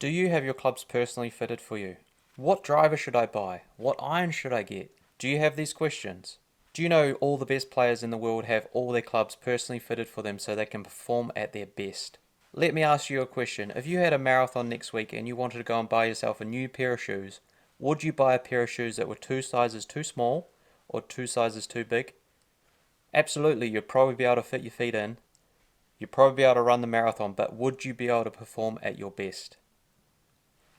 Do you have your clubs personally fitted for you? What driver should I buy? What iron should I get? Do you have these questions? Do you know all the best players in the world have all their clubs personally fitted for them so they can perform at their best? Let me ask you a question. If you had a marathon next week and you wanted to go and buy yourself a new pair of shoes, would you buy a pair of shoes that were 2 sizes too small or 2 sizes too big? Absolutely, you'd probably be able to fit your feet in. You'd probably be able to run the marathon, but would you be able to perform at your best?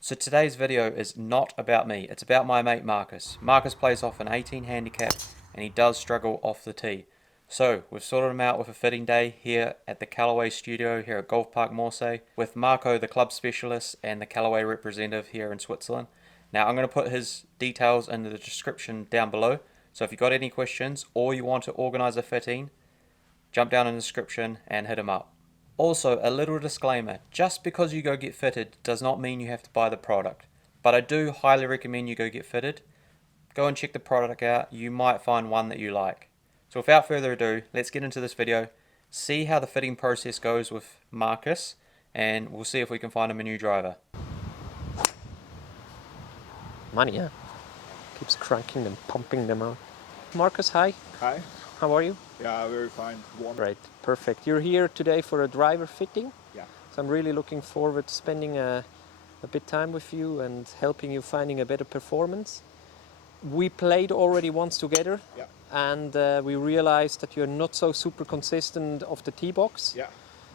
So today's video is not about me, it's about my mate Marcus. Marcus plays off an 18 handicap and he does struggle off the tee. So we've sorted him out with a fitting day here at the Callaway studio here at Golf Park Morsay with Marco, the club specialist and the Callaway representative here in Switzerland. Now I'm going to put his details in the description down below. So if you've got any questions or you want to organise a fitting, jump down in the description and hit him up. Also, a little disclaimer, just because you go get fitted does not mean you have to buy the product. But I do highly recommend you go get fitted. Go and check the product out, you might find one that you like. So without further ado, let's get into this video, see how the fitting process goes with Marcus, and we'll see if we can find him a new driver. Money, yeah. Keeps cranking them, pumping them out. Marcus, hi. Hi. How are you? Yeah, very fine. Warm. Great, perfect. You're here today for a driver fitting. Yeah. So I'm really looking forward to spending a bit time with you and helping you finding a better performance. We played already once together. Yeah. And we realized that you're not so super consistent of the tee box. Yeah.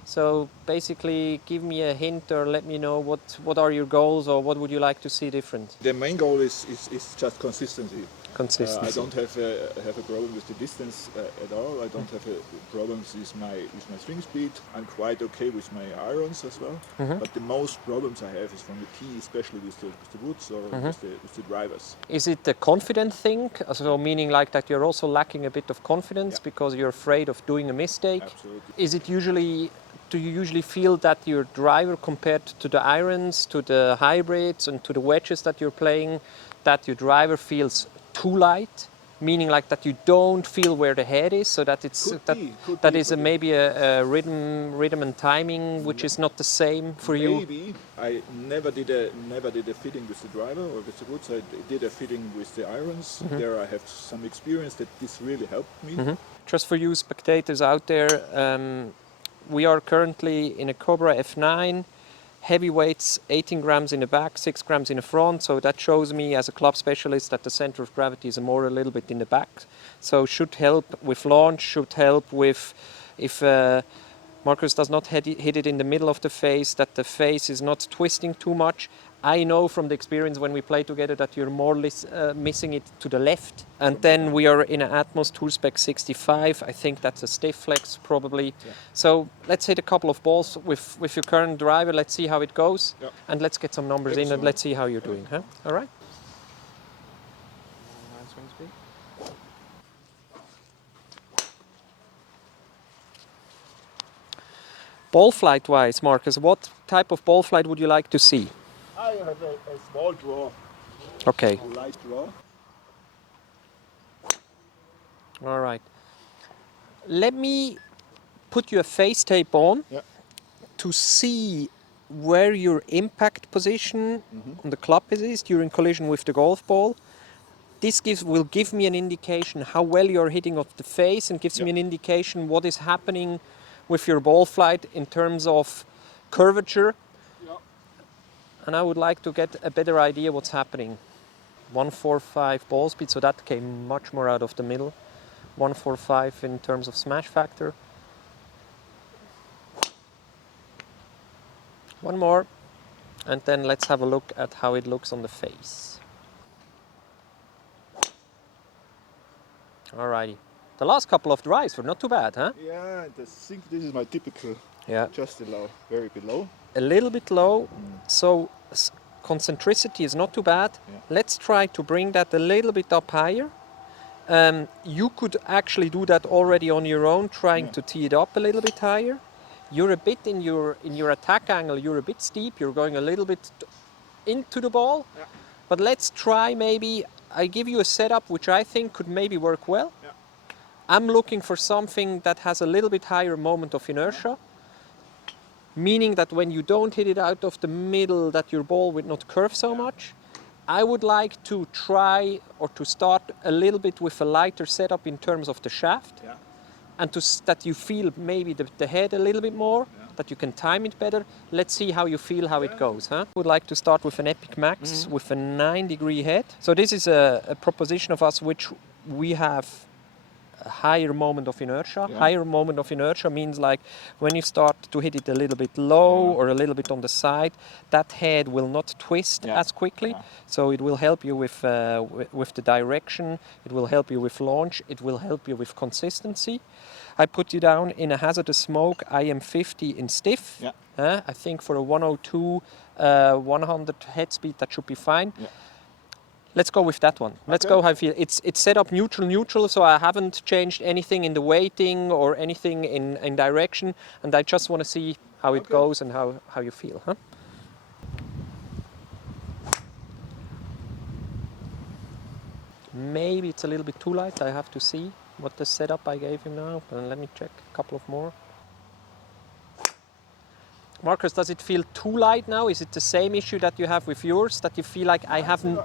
So basically give me a hint or let me know what are your goals or what would you like to see different? The main goal is just consistency. Consistency. I don't have a problem with the distance at all. I don't have problems with my swing speed. I'm quite okay with my irons as well. But the most problems I have is from the tee, especially with the woods or with the drivers. Is it a confident thing? So meaning like that you're also lacking a bit of confidence because you're afraid of doing a mistake? Absolutely. Is it usually, do you usually feel that your driver compared to the irons, to the hybrids and to the wedges that you're playing, that your driver feels too light, meaning like that you don't feel where the head is, so that it's maybe a rhythm and timing which is not the same for you? Maybe I never did a fitting with the driver or with the woods. I did a fitting with the irons. There I have some experience that this really helped me. Just for you spectators out there, we are currently in a Cobra F9. Heavy weights, 18 grams in the back, 6 grams in the front. So that shows me as a club specialist that the center of gravity is more a little bit in the back. So should help with launch, should help with if Marcus does not hit it in the middle of the face, that the face is not twisting too much. I know from the experience when we play together that you're more or less missing it to the left. And then we are in an Atmos Tour Spec 65. I think that's a stiff flex probably. Yeah. So let's hit a couple of balls with your current driver. Let's see how it goes. Yeah. And let's get some numbers in and let's see how you're doing. Huh? All right? Swing speed. Ball flight wise, Marcus, what type of ball flight would you like to see? I have a small draw. Okay. A light draw. All right. Let me put your face tape on to see where your impact position on the club is during collision with the golf ball. This will give me an indication how well you're hitting off the face and gives me an indication what is happening with your ball flight in terms of curvature. And I would like to get a better idea what's happening. 145 ball speed, so that came much more out of the middle. 145 in terms of smash factor. One more, and then let's have a look at how it looks on the face. Alrighty. The last couple of drives were not too bad, huh? Yeah, I think this is my typical. Yeah. Just low, very below. A little bit low, so concentricity is not too bad. Yeah. Let's try to bring that a little bit up higher. You could actually do that already on your own, trying to tee it up a little bit higher. You're a bit in your attack angle, you're a bit steep, you're going a little bit into the ball. Yeah. But let's try maybe, I give you a setup which I think could maybe work well. Yeah. I'm looking for something that has a little bit higher moment of inertia. meaning that when you don't hit it out of the middle, that your ball would not curve so much. I would like to try or to start a little bit with a lighter setup in terms of the shaft, and that you feel maybe the head a little bit more, that you can time it better. Let's see how you feel, how it goes. I would like to start with an Epic Max with a 9-degree head. So this is a proposition of us which we have a higher moment of inertia. Higher moment of inertia means like when you start to hit it a little bit low or a little bit on the side, that head will not twist as quickly. So it will help you with the direction, it will help you with launch, it will help you with consistency. I put you down in a hazardous smoke IM50 in stiff. I think for a 102, 100 head speed, that should be fine. Let's go with that one. Let's go how I feel. It's set up neutral, so I haven't changed anything in the weighting or anything in direction, and I just want to see how it goes and how you feel. Maybe it's a little bit too light. I have to see what the setup I gave him now. But let me check a couple of more. Marcus, does it feel too light now? Is it the same issue that you have with yours, that you feel like I haven't...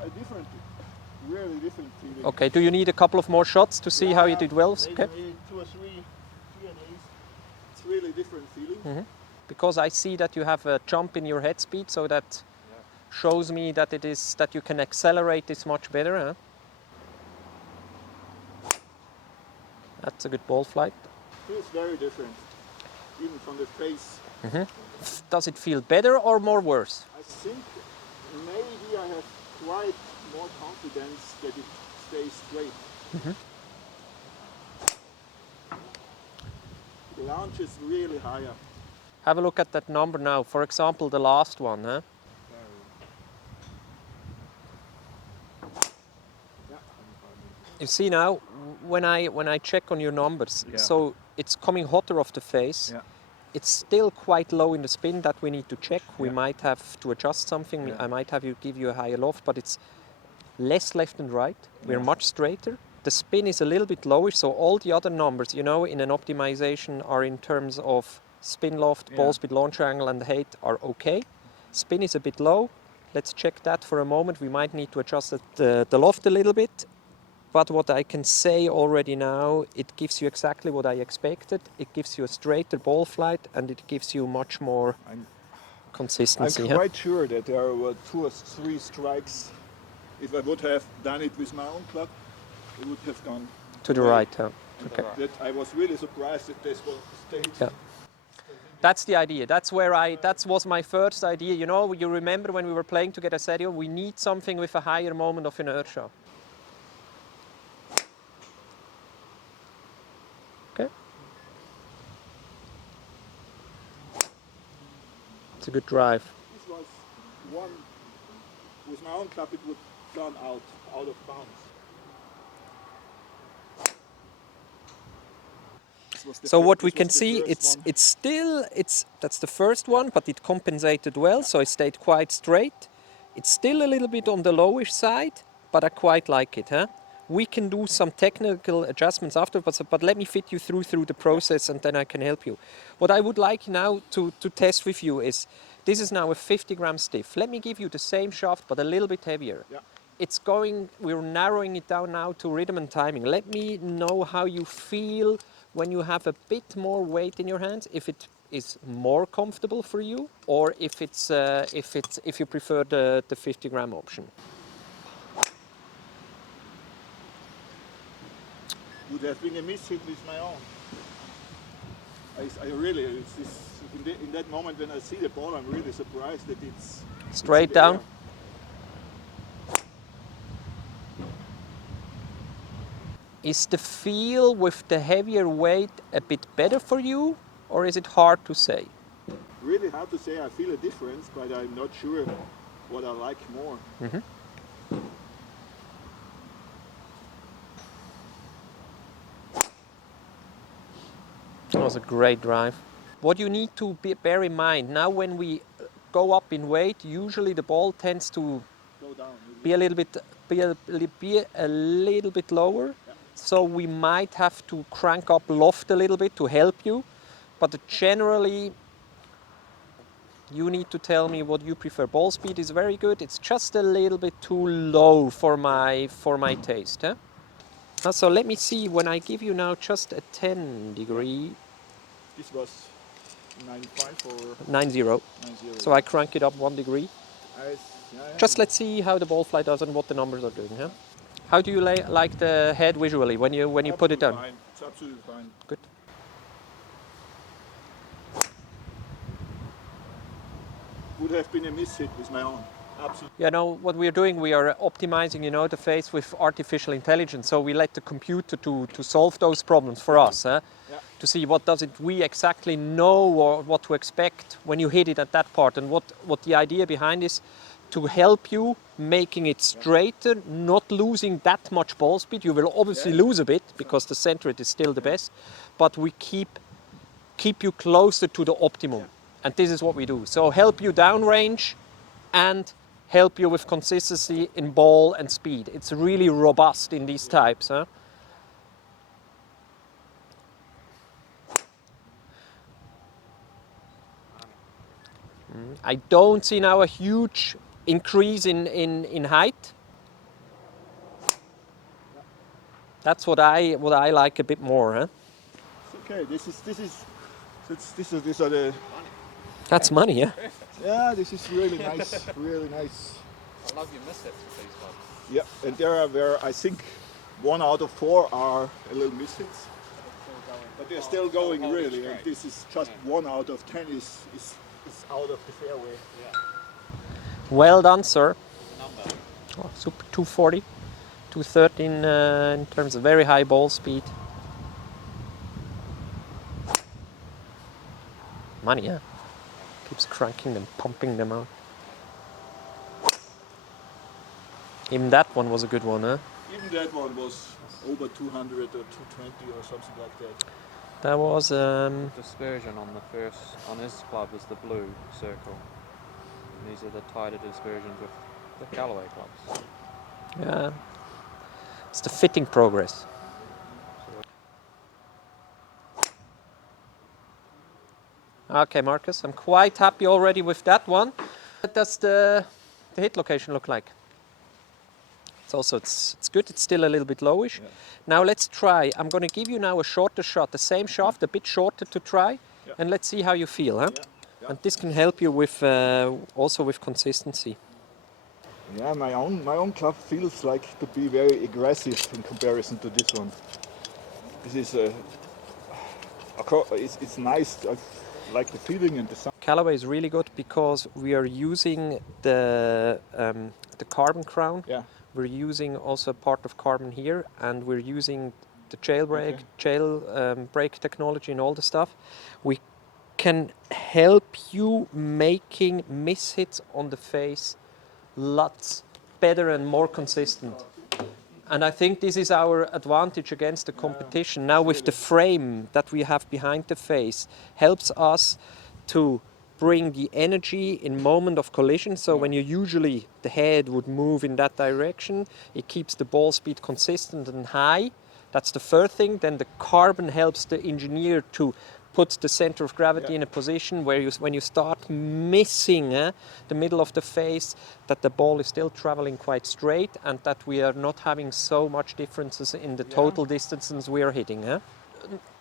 Really different feeling. Okay, do you need a couple of more shots to see how you did well? Maybe 2 or 3 at least. It's really different feeling. Because I see that you have a jump in your head speed, so that shows me that it is that you can accelerate this much better. That's a good ball flight. Feels very different, even from the face. Does it feel better or more worse? I think maybe I have quite more confidence that it stays straight. The launch is really higher. Have a look at that number now. For example, the last one. You see now, when I check on your numbers, so it's coming hotter off the face. It's still quite low in the spin that we need to check. We might have to adjust something. I might have give you a higher loft, but it's less left and right. We're much straighter. The spin is a little bit lower, so all the other numbers, in an optimization are in terms of spin loft, ball speed, launch angle, and height are okay. Spin is a bit low. Let's check that for a moment. We might need to adjust the loft a little bit. But what I can say already now, it gives you exactly what I expected. It gives you a straighter ball flight, and it gives you much more consistency. I'm quite sure that there were 2 or 3 strikes. If I would have done it with my own club, it would have gone to the right. Okay. That I was really surprised that this was stayed. That's the idea. That was my first idea. You remember when we were playing together, Sergio, we need something with a higher moment of inertia. It's a good drive. This was one, with my own club it would gone out of bounds. So what we can see, that's the first one, but it compensated well, so it stayed quite straight. It's still a little bit on the lowish side, but I quite like it. We can do some technical adjustments afterwards, but let me fit you through the process, and then I can help you. What I would like now to test with you is, this is now a 50-gram stiff. Let me give you the same shaft, but a little bit heavier. We're narrowing it down now to rhythm and timing. Let me know how you feel when you have a bit more weight in your hands, if it is more comfortable for you, or if you prefer the 50-gram option. Would have been a mishit with my own. I really, in that moment when I see the ball, I'm really surprised that it's straight down. Is the feel with the heavier weight a bit better for you, or is it hard to say? Really hard to say. I feel a difference, but I'm not sure what I like more. That was a great drive. What you need to bear in mind, now when we go up in weight, usually the ball tends to Go down. be a little bit lower. So we might have to crank up loft a little bit to help you. But generally, You need to tell me what you prefer. Ball speed is very good. It's just a little bit too low for my taste. Huh? So let me see, when I give you now just a 10 degree, This was 95 or 90. 90. So I crank it up 1 degree. Just let's see how the ball fly does and what the numbers are doing. Huh? How do you like the head visually when you put it down? Fine. It's absolutely fine. Good. Would have been a miss hit with my own. Absolutely. You know what we are doing? We are optimizing, the face with artificial intelligence. So we let the computer to solve those problems for us. Yeah. To see what doesn't we exactly know or what to expect when you hit it at that part, and what the idea behind is to help you making it straighter, not losing that much ball speed. You will obviously lose a bit because the center is still the best, but we keep you closer to the optimum. And this is what we do. So help you downrange and help you with consistency in ball and speed. It's really robust in these types. Huh? I don't see now a huge increase in height. That's what I like a bit more. Huh? Okay, these are the. That's money, yeah. Yeah, this is really nice, really nice. I love your mishits with these ones. Yeah, and there are where I think 1 out of 4 are a little mishits, but they're still going really. And this is just 1 out of 10 is out of the fairway. Yeah. Well done, sir. Number. Oh, super 240, 213 in terms of very high ball speed. Money, yeah. Keeps cranking them, pumping them out. Even that one was a good one, huh? Even that one was over 200 or 220 or something like that. That was Dispersion on his club is the blue circle. And these are the tighter dispersions with the Callaway clubs. yeah. It's the fitting progress. Okay, Marcus, I'm quite happy already with that one. What does the hit location look like? It's good. It's still a little bit lowish. Yeah. Now let's try. I'm going to give you now a shorter shot, the same shaft, a bit shorter to try, and let's see how you feel. Huh? Yeah. And this can help you with also with consistency. Yeah, my own club feels like to be very aggressive in comparison to this one. This is it's nice. I like the feeling and the sound. Callaway is really good because we are using the carbon crown. Yeah. We're using also part of carbon here, and we're using the jailbreak technology and all the stuff. We can help you making mishits on the face lots better and more consistent. And I think this is our advantage against the competition. Now with the frame that we have behind the face, helps us to bring the energy in moment of collision. So when you usually, the head would move in that direction, it keeps the ball speed consistent and high. That's the first thing. Then the carbon helps the engineer to put the center of gravity in a position where when you start missing the middle of the face, that the ball is still traveling quite straight and that we are not having so much differences in the total distances we are hitting.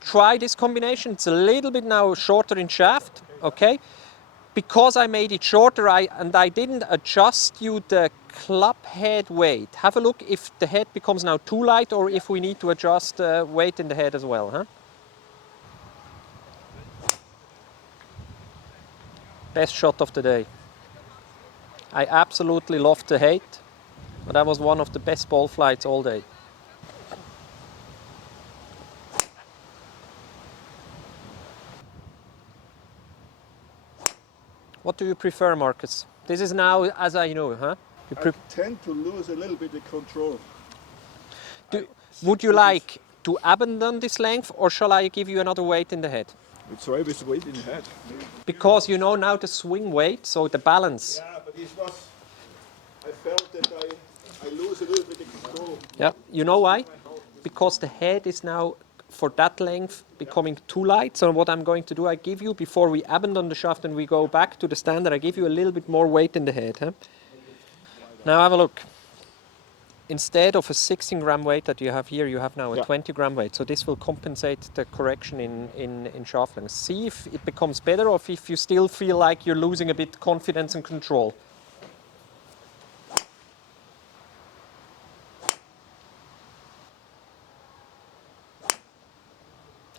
Try this combination. It's a little bit now shorter in shaft, okay? Because I made it shorter and I didn't adjust you the club head weight. Have a look if the head becomes now too light or if we need to adjust weight in the head as well. Huh? Best shot of the day. I absolutely loved the height, but that was one of the best ball flights all day. What do you prefer, Marcus? This is now, as I know, huh? I tend to lose a little bit of control. Would you like to abandon this length, or shall I give you another weight in the head? It's always weight in the head. Because you know now the swing weight, so the balance. Yeah, but this was, I felt that I lose a little bit of control. Yeah, you know why? Because the head is now for that length becoming too light. So what I'm going to do, I give you, before we abandon the shaft and we go back to the standard, I give you a little bit more weight in the head. Huh? Now have a look. Instead of a 16 gram weight that you have here, you have now a 20 gram weight. So this will compensate the correction in shaft length. See if it becomes better or if you still feel like you're losing a bit confidence and control.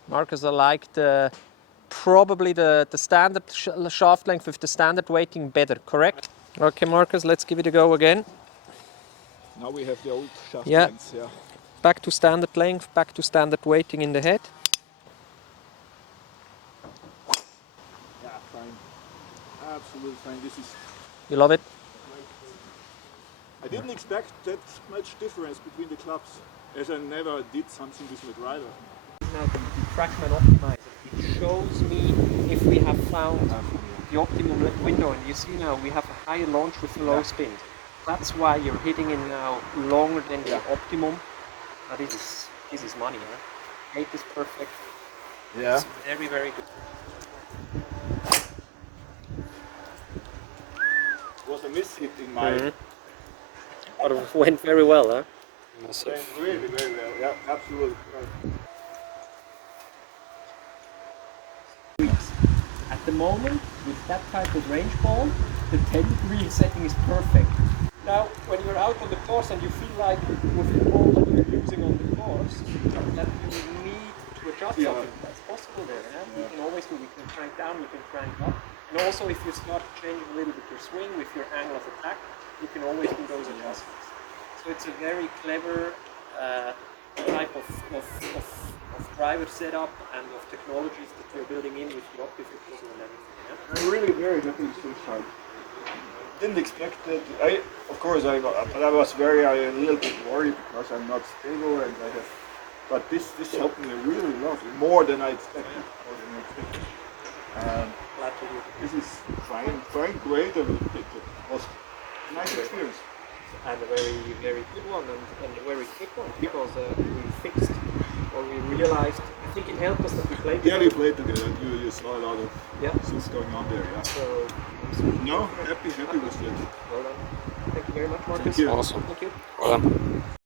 Marcus, I like probably the standard shaft length with the standard weighting better, correct? Okay, Marcus, let's give it a go again. Now we have the old shaft lengths, yeah. Back to standard length, back to standard weighting in the head. Yeah, fine. Absolutely fine. This is... You love it? I didn't expect that much difference between the clubs, as I never did something with my driver. Now the Trackman Optimizer, it shows me if we have found the optimum window, and you see now we have a higher launch with a low spin. That's why you're hitting it now longer than the optimum. But this is money, huh? 8 is perfect. Yeah. It's very, very good. It was a miss-hit in my... But it went very well, huh? Went really very well, yeah, absolutely. At the moment, with that type of range ball, the 10-degree setting is perfect. Now, when you're out on the course and you feel like with the ball that you're using on the course, that you need to adjust something, that's possible there. Yeah? You can always do, we can crank down, we can crank up. And also, if you start changing a little bit your swing with your angle of attack, you can always do those adjustments. So it's a very clever type of driver setup and of technologies that we're building in with the optical puzzle and everything. Yeah? I'm really very happy with this side. Didn't expect that. Of course, I was a little bit worried because I'm not stable and I have. But this helped me really a lot, more than I expected. This is fine, great. It was a nice experience. And a very, very good one and a very quick one because we fixed or we realized. I think it helped us that we played together. Yeah, we played together and you saw a lot of things going on there. Yeah. So, no, happy with it. Well done. Thank you very much, Marcus. Thank you. Awesome. Thank you. Well done.